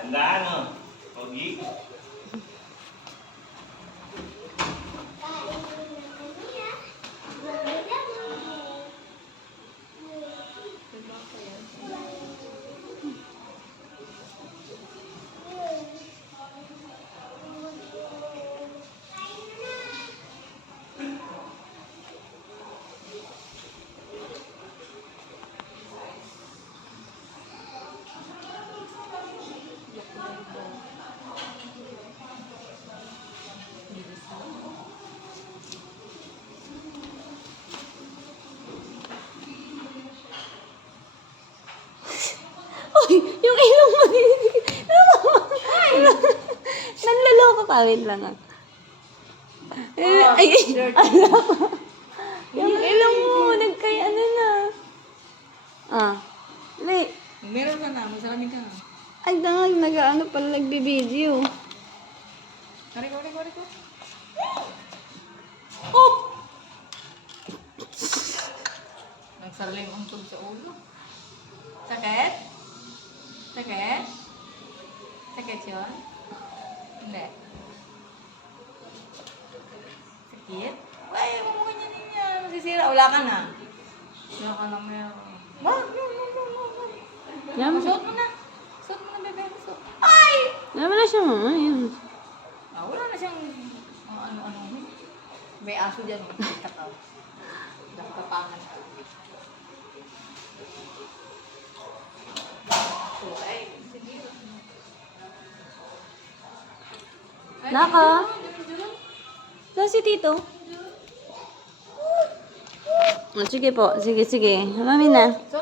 Tandaan o. Pogi. Uy, yung ilong mo. Nanloloko ka. Wait lang ah. Ay, alam mo. Yung ilong mo, ano na. Ah. Wait. Meron ka na, masalamin ka na. Ay, nag-ano pala, nagbe-video. Kari ko. Oh! Nagsarling untog sa ulo. Sakit? Sakit? Sakit yun? Hindi. Sakit? Ay, huwag mo ganyan yan. Masisira. Wala ka na. Wala ka na meron. Wag. Yan. Suot mo na. Suot mo na, bebe. Suot. Ay! Wala na siya, mama. Yan. Wala na siyang ano. May aso dyan. Kataw. Kapangan. Ay, sige. Naka. Saan si Tito? Oh, sige po. Sige. Mami na. So,